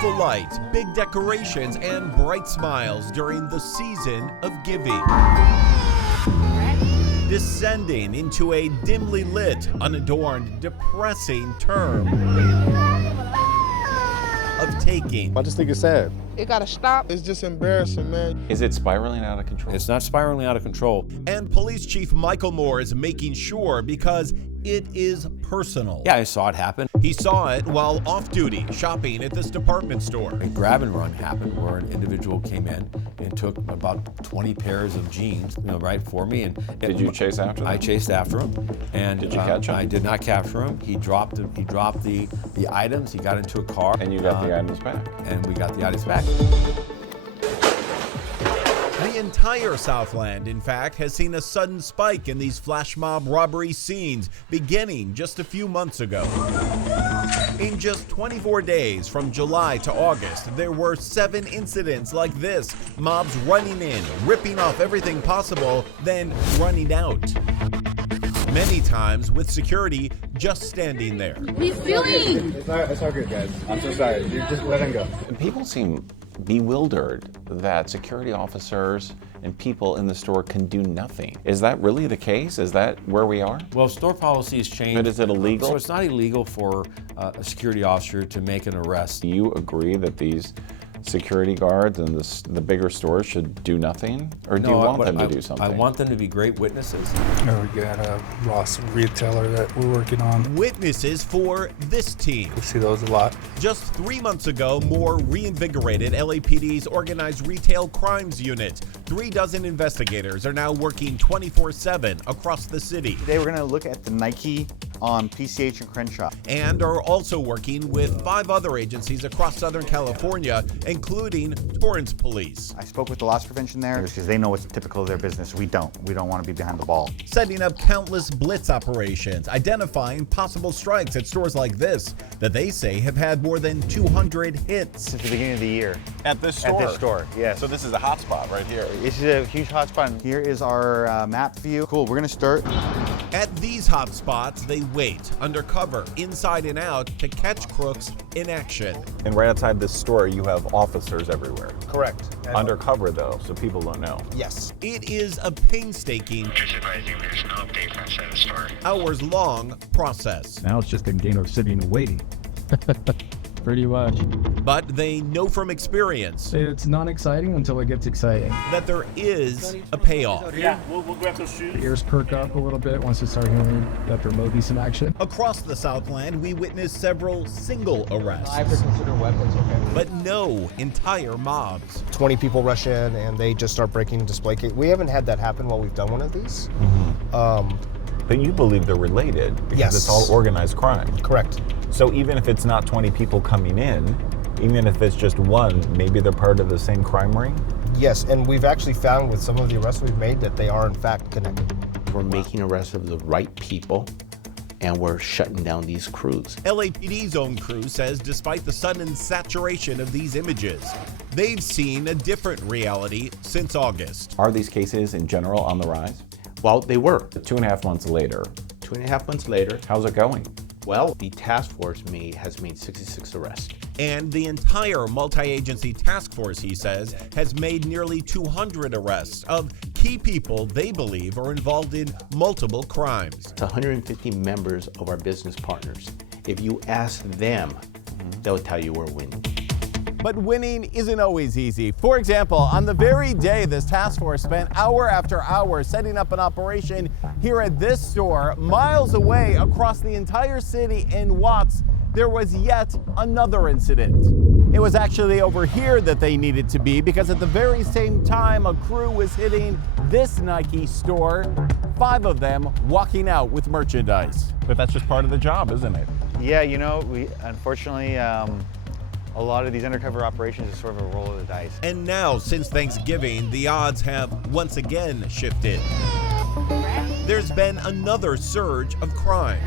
Colorful lights, big decorations, and bright smiles during the season of giving. Descending into a dimly lit, unadorned, depressing term of taking. I just think it's sad. It gotta stop. It's just embarrassing, man. Is it spiraling out of control? It's not spiraling out of control. And Police Chief Michael Moore is making sure because it is personal. Yeah, I saw it happen. He saw it while off-duty shopping at this department store. A grab and run happened where an individual came in and took about 20 pairs of jeans, right for me. And Did you chase after them? I chased after him. And did you catch him? I did not capture him. He dropped the items. He got into a car. And you got the items back. And we got the items back. The entire Southland, in fact, has seen a sudden spike in these flash mob robbery scenes beginning just a few months ago. In just 24 days from July to August, there were 7 incidents like this. Mobs running in, ripping off everything possible, then running out. Many times with security just standing there. He's stealing! It's all good, guys. I'm so sorry. You just let him go. People seem bewildered that security officers and people in the store can do nothing. Is that really the case? Is that where we are? Well, store policy has changed. But is it illegal? So it's not illegal for a security officer to make an arrest. Do you agree that these security guards and the bigger stores should do nothing? Or do you want them to do something? I want them to be great witnesses. We got a Ross retailer that we're working on. Witnesses for this team. We see those a lot. Just 3 months ago, Moore reinvigorated LAPD's Organized Retail Crimes Unit. 36 investigators are now working 24/7 across the city. Today we're going to look at the Nike on PCH and Crenshaw. And are also working with 5 other agencies across Southern California, including Torrance Police. I spoke with the loss prevention there because they know what's typical of their business. We don't want to be behind the ball. Setting up countless blitz operations, identifying possible strikes at stores like this that they say have had more than 200 hits. Since the beginning of the year. At this store? At this store, yes. So this is a hot spot right here. This is a huge hotspot. Here is our map view. Cool, we're going to start. At these hot spots, they wait undercover, inside and out, to catch crooks in action. And right outside this store, you have officers everywhere. Correct. Undercover, though, so people don't know. Yes. It is a painstaking, Just advising there's no update from outside the store. hours-long process. Now it's just a game of sitting and waiting. Pretty much. But they know from experience It's not exciting until it gets exciting. that there is a payoff. Yeah, we'll grab those shoes. The ears perk up a little bit once they start hearing that there may be some action. Across the Southland, we witnessed several single arrests, I have to consider weapons, okay? but no entire mobs. 20 people rush in and they just start breaking display case. We haven't had that happen while we've done one of these. But you believe they're related because Yes. it's all organized crime. Correct. So even if it's not 20 people coming in, even if it's just one, maybe they're part of the same crime ring? Yes, and we've actually found with some of the arrests we've made that they are in fact connected. We're making arrests of the right people, and we're shutting down these crews. LAPD's own crew says despite the sudden saturation of these images, they've seen a different reality since August. Are these cases in general on the rise? Well, they were. 2.5 months later, 2.5 months later, how's it going? well, the task force has made 66 arrests. And the entire multi-agency task force, he says, has made nearly 200 arrests of key people they believe are involved in multiple crimes. It's 150 members of our business partners. If you ask them, they'll tell you we're winning. But winning isn't always easy. For example, on the very day this task force spent hour after hour setting up an operation here at this store, miles away across the entire city in Watts, there was yet another incident. It was actually over here that they needed to be because at the very same time a crew was hitting this Nike store, 5 of them walking out with merchandise. But that's just part of the job, isn't it? Yeah, you know, we unfortunately, a lot of these undercover operations is sort of a roll of the dice. And now, since Thanksgiving, the odds have once again shifted. There's been another surge of crime.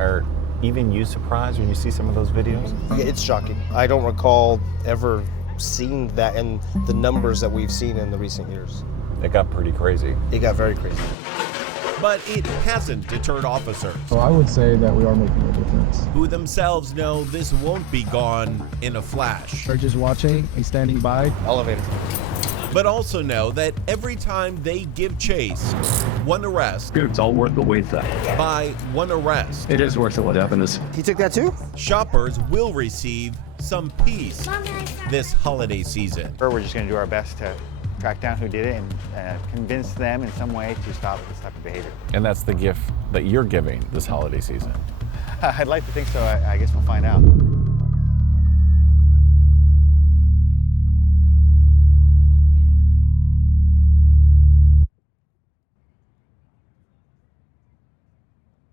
Are even you surprised when you see some of those videos? Yeah, it's shocking. I don't recall ever seeing that in the numbers that we've seen in the recent years. It got pretty crazy. It got very crazy. but it hasn't deterred officers, So I would say that we are making a difference. who themselves know this won't be gone in a flash, They're just watching and standing by. Elevator. but also know that every time they give chase, one arrest It's all worth the wait, though. by one arrest, It is worth it, what happened is. He took that too? shoppers will receive some peace this holiday season. We're just going to do our best to track down who did it and convince them in some way to stop this type of behavior. And that's the gift that you're giving this holiday season. I'd like to think so. I guess we'll find out.